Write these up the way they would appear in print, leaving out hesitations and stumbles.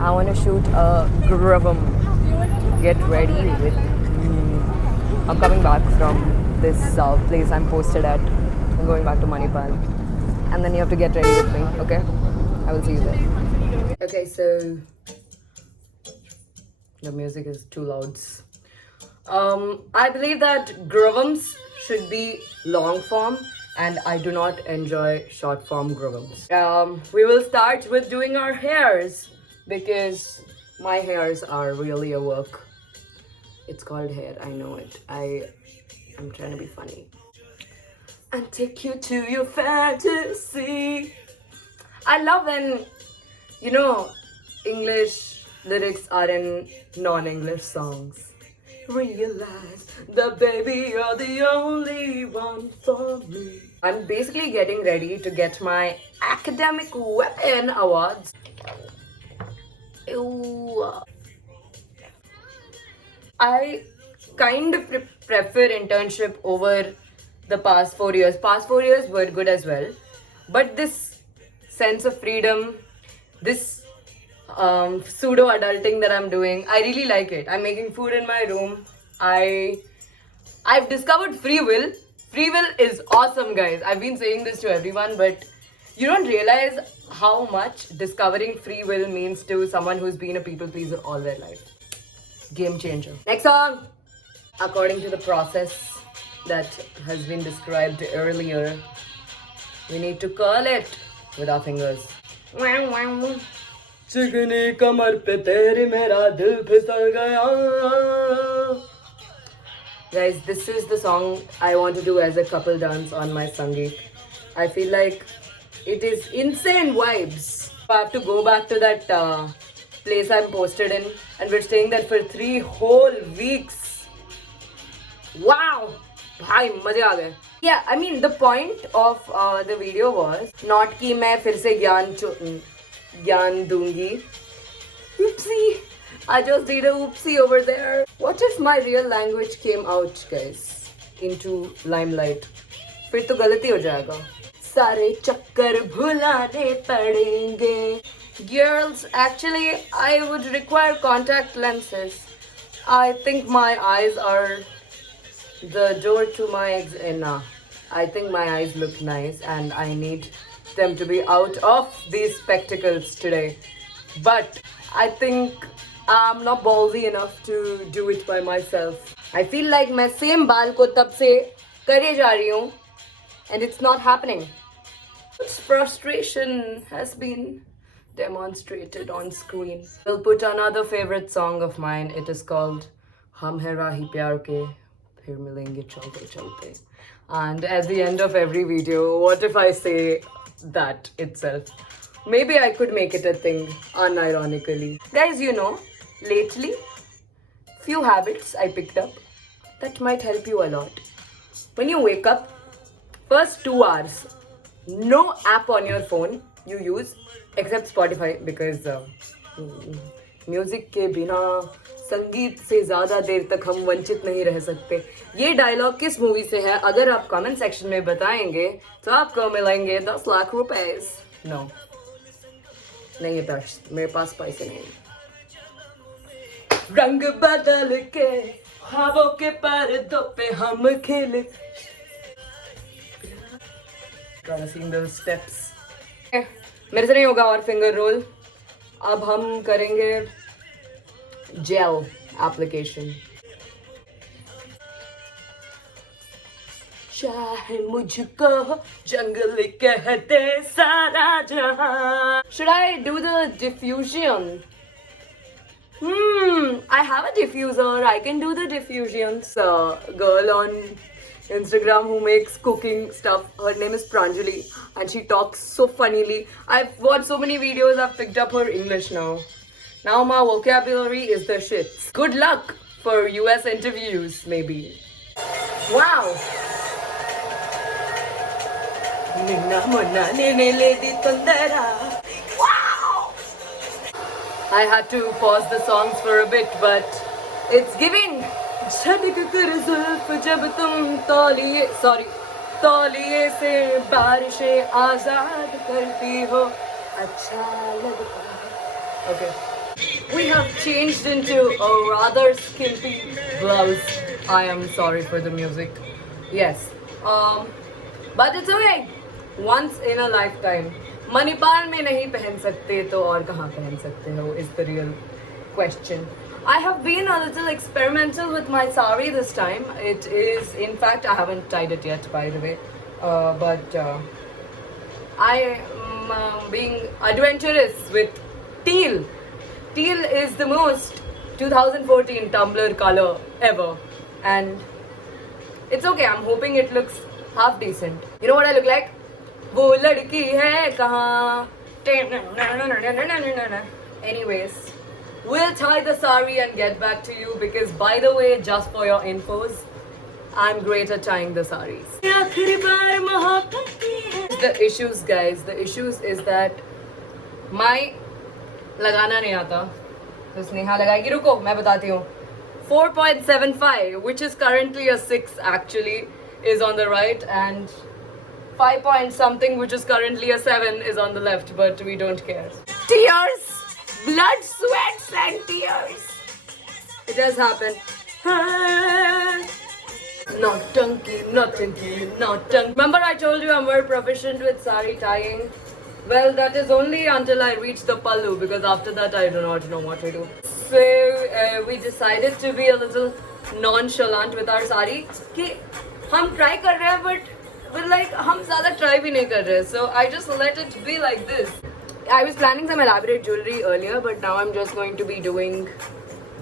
I want to shoot a Gravam. Get ready with me. I'm coming back from this place I'm posted at. I'm going back to Manipal. And then you have to get ready with me, okay? I will see you there. Okay, so the music is too loud. I believe that Gravams should be long form and I do not enjoy short form Gravams. We will start with doing our hairs because my hairs are really a work. It's called hair, I know it. I'm trying to be funny. And take you to your fantasy. I love when, English lyrics are in non-English songs. Realize that baby you're the only one for me. I'm basically getting ready to get my academic weapon awards. Ew. I kind of prefer internship over the past 4 years. Past 4 years were good as well, but this sense of freedom, this pseudo adulting that I'm doing, I really like it. I'm making food in my room. I've discovered free will. Free will is awesome, guys. I've been saying this to everyone, but you don't realize how much discovering free will means to someone who's been a people pleaser all their life. Game changer. Next song. According to the process that has been described earlier, we need to curl it with our fingers. चिकनी कमर पे तेरी मेरा दिल फिसल गया. Guys, this is the song I want to do as a couple dance on my Sangeet. I feel like it is insane vibes. I have to go back to that place I'm posted in, and we're staying there for 3 whole weeks. Wow! Bhai, मजे आ गए. Yeah, I mean the point of the video was not कि मैं फिर से ज्ञान दूंगी. Oopsie! I just did a oopsie over there. What if my real language came out, guys, into limelight? फिर तो गलती हो जाएगा. सारे चक्कर भुलाने पड़ेंगे. Girls, actually, I would require contact lenses. I think my eyes are the door to my nah. I think my eyes look nice and I need them to be out of these spectacles today. But I think I'm not ballsy enough to do it by myself. I feel like मैं same बाल को तब से करे जा रही हूँ and it's not happening. Its frustration has been demonstrated on screen. We'll put another favorite song of mine. It is called Hum Hai Rahi Pyar Ke Phir Milenge Chalte Chalte. And at the end of every video, what if I say that itself? Maybe I could make it a thing, unironically. Guys, lately, few habits I picked up that might help you a lot. When you wake up, first 2 hours, no app on your phone you use except Spotify because music के बिना संगीत से ज्यादा देर तक हम वंचित नहीं रह सकते. ये डायलॉग किस मूवी से है? अगर आप कमेंट सेक्शन में बताएंगे तो आपको मिलेंगे 10 लाख रुपए. नो नहीं है पैसे, मेरे पास पैसे नहीं. रंग बदल के हवाओं के पर्दों पे हम खेले. Gotta sing those steps. मेरे से नहीं होगा और फिंगर रोल. अब हम करेंगे जेल एप्लीकेशन. चाहे मुझको जंगल कहते सारा जहां. Should I do the diffusion? I have a diffuser. I can do the diffusions. Girl on Instagram who makes cooking stuff. Her name is Pranjali and she talks so funnily. I've watched so many videos. I've picked up her English now. Now my vocabulary is the shits. Good luck for US interviews, maybe. Wow. Wow. I had to pause the songs for a bit, but it's giving. झटक कर जुल्फ जब तुम तौलिए से बारिशें आजाद करती हो, अच्छा लगता है. Okay. We have changed into a rather skimpy blouse. I am sorry for the music. Yes. But it's okay. Once in a lifetime. Manipal में नहीं पहन सकते तो और कहाँ पहन सकते हो is the real question. I have been a little experimental with my sari this time. It is, in fact, I haven't tied it yet, by the way. But I am being adventurous with teal. Teal is the most 2014 Tumblr color ever. And it's okay, I'm hoping it looks half decent. You know what I look like? वो लड़की है कहाँ? Anyways, we'll tie the sari and get back to you because, by the way, just for your infos, I'm great at tying the saris. The issues, guys, the issues is that my लगाना नहीं आता तो स्नेहा लगाएगी. रुको मैं बताती हूँ. 4.75, which is currently a 6 actually, is on the right, and 5 point something, which is currently a 7, is on the left, but we don't care. Tears! Blood, sweats and tears! It has happened. Not tunky, not tunky, not tunky. Remember I told you I'm very proficient with sari tying? Well, that is only until I reach the pallu, because after that I do not know what to do. So we decided to be a little nonchalant with our sari. कि हम try कर रहे हैं, but we're like हम ज़्यादा try भी नहीं कर रहे. So I just let it be like this. I was planning some elaborate jewelry earlier, but now I'm just going to be doing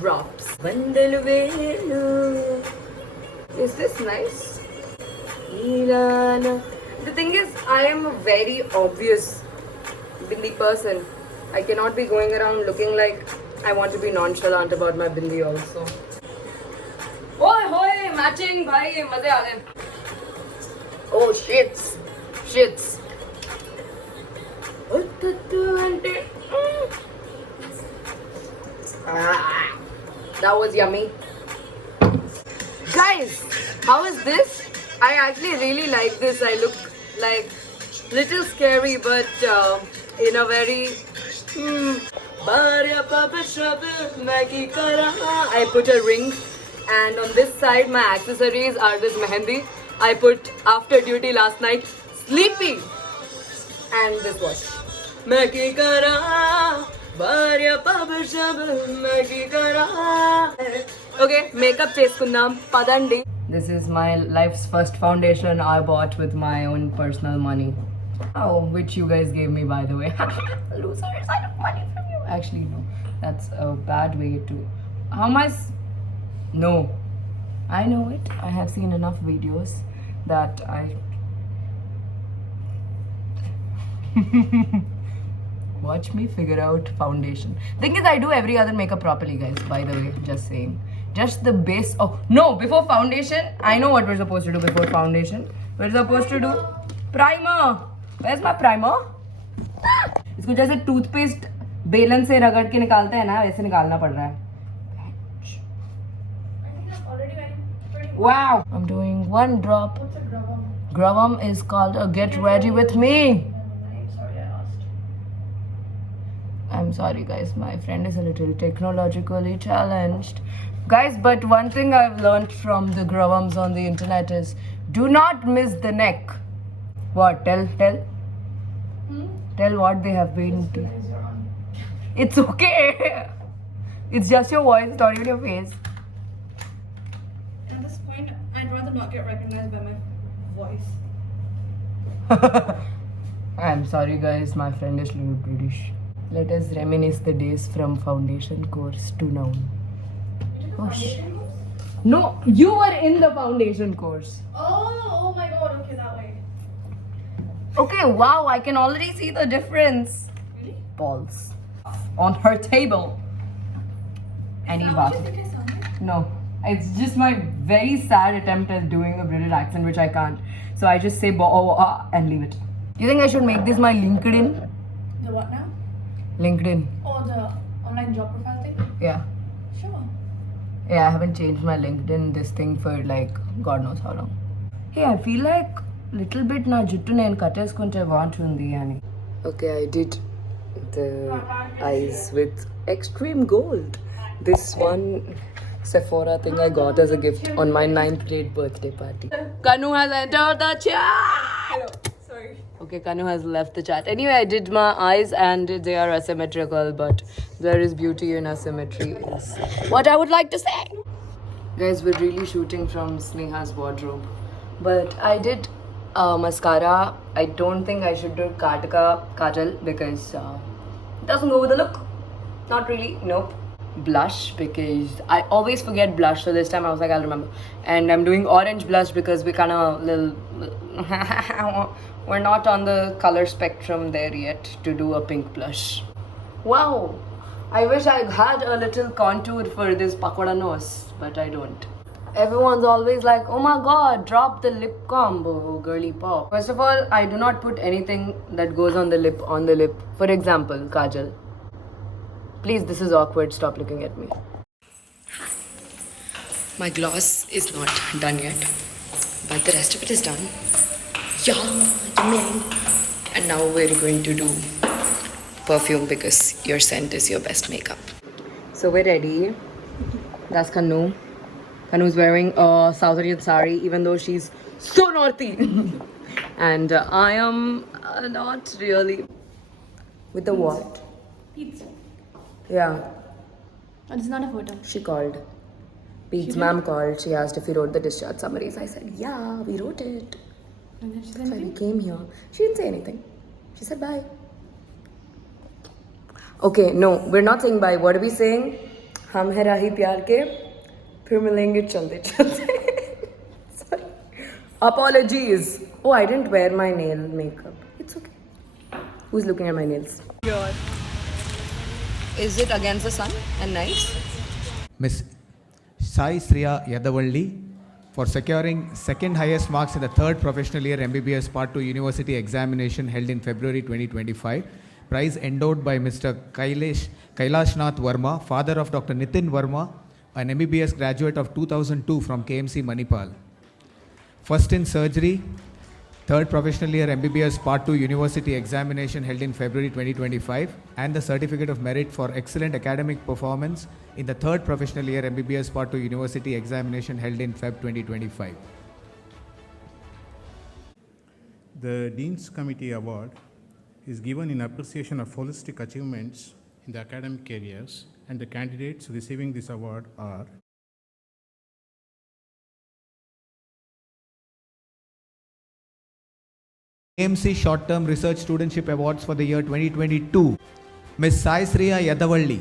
drops. Vandal Velu. Is this nice? The thing is, I am a very obvious bindi person. I cannot be going around looking like I want to be nonchalant about my bindi also. Oi, hoi, matching, bhai, maze aa gaye. Oh, shits. Shits. That was yummy. Guys, how is this? I actually really like this. I look like little scary, but in a very I put a ring, and on this side my accessories are this mehendi. I put after duty last night, sleepy, and this watch. Okay, makeup cheskundam padandi. This is my life's first foundation I bought with my own personal money. Oh, which you guys gave me, by the way. Losers, I took money from you. Actually, no, that's a bad way to. How much? No, I know it. I have seen enough videos that I. Watch me figure out foundation. Thing is, I do every other makeup properly, guys. By the way, just saying. Just the base. Oh no! Before foundation, I know what we're supposed to do before foundation. We're supposed to do primer. Where's my primer? इसको जैसे toothpaste बेलन से रगड़ के निकालते हैं ना, वैसे निकालना पड़ रहा है. Wow! I'm doing one drop. What's a gravam? Gravam is called a get ready with me. I'm sorry guys, my friend is a little technologically challenged. Guys, but one thing I've learned from the gravams on the internet is do not miss the neck. What? Tell. Tell what they have been to. It's okay. It's just your voice, not even your face. At this point, I'd rather not get recognized by my voice. I'm sorry guys, my friend is little British. Let us reminisce the days from foundation course to now. Oh no, you were in the foundation course. Oh my god, okay, that way. Okay, wow, I can already see the difference. Really? Balls. On her table. Any What do you think I sound like? No, it's just my very sad attempt at doing a British accent, which I can't. So I just say and leave it. Do you think I should make this my LinkedIn? The what now? LinkedIn. Oh, the online job profile thing? Yeah. Sure. Yeah, I haven't changed my LinkedIn this thing for like God knows how long. Hey, I feel like little bit na juttu nenu katteskunte baantundi ani. Okay, I did the eyes with extreme gold. This one Sephora thing I got as a gift on my 9th grade birthday party. Kanu has entered the chat! Hello. Sorry. Okay, Kanu has left the chat. Anyway, I did my eyes and they are asymmetrical, but there is beauty in asymmetry, is what I would like to say. Guys, we're really shooting from Sneha's wardrobe. But I did mascara. I don't think I should do Katka Kajal because it doesn't go with the look. Not really, nope. Blush because I always forget blush, so this time I was like, I'll remember. And I'm doing orange blush because we kind of little. We're not on the color spectrum there yet to do a pink blush. Wow! I wish I had a little contour for this pakoda nose, but I don't. Everyone's always like, oh my god, drop the lip combo, girly pop. First of all, I do not put anything that goes on the lip. For example, kajal. Please, this is awkward. Stop looking at me. My gloss is not done yet, but the rest of it is done. Yeah, man. And now we're going to do perfume because your scent is your best makeup. So we're ready. That's Kanu. Kanu's wearing a South Indian sari, even though she's so naughty. And I am not really. With the what? Pizza. Yeah, Oh, this is not a photo. she called. Pete's ma'am called. She asked if we wrote the discharge summaries. I said, yeah, we wrote it. And then she That's why we said, came here. She didn't say anything. She said bye. Okay, no, we're not saying bye. What are we saying? हम है राही प्यार के, फिर मिलेंगे चलते चलते. Sorry. Apologies. Oh, I didn't wear my nail makeup. It's okay. Who's looking at my nails? God. Is it against the sun and nice? Miss Sai Sriya Yadavalli for securing second highest marks in the third professional year MBBS Part 2 University examination held in February 2025. Prize endowed by Mr. Kailashnath Verma, father of Dr. Nitin Verma, an MBBS graduate of 2002 from KMC Manipal. First in surgery, third professional year MBBS Part 2 University examination held in February 2025, and the certificate of merit for excellent academic performance in the third professional year MBBS Part 2 University examination held in Feb 2025. The Dean's Committee Award is given in appreciation of holistic achievements in the academic areas, and the candidates receiving this award are KMC Short Term Research Studentship Awards for the year 2022. Ms. Sai Sriya Yadavalli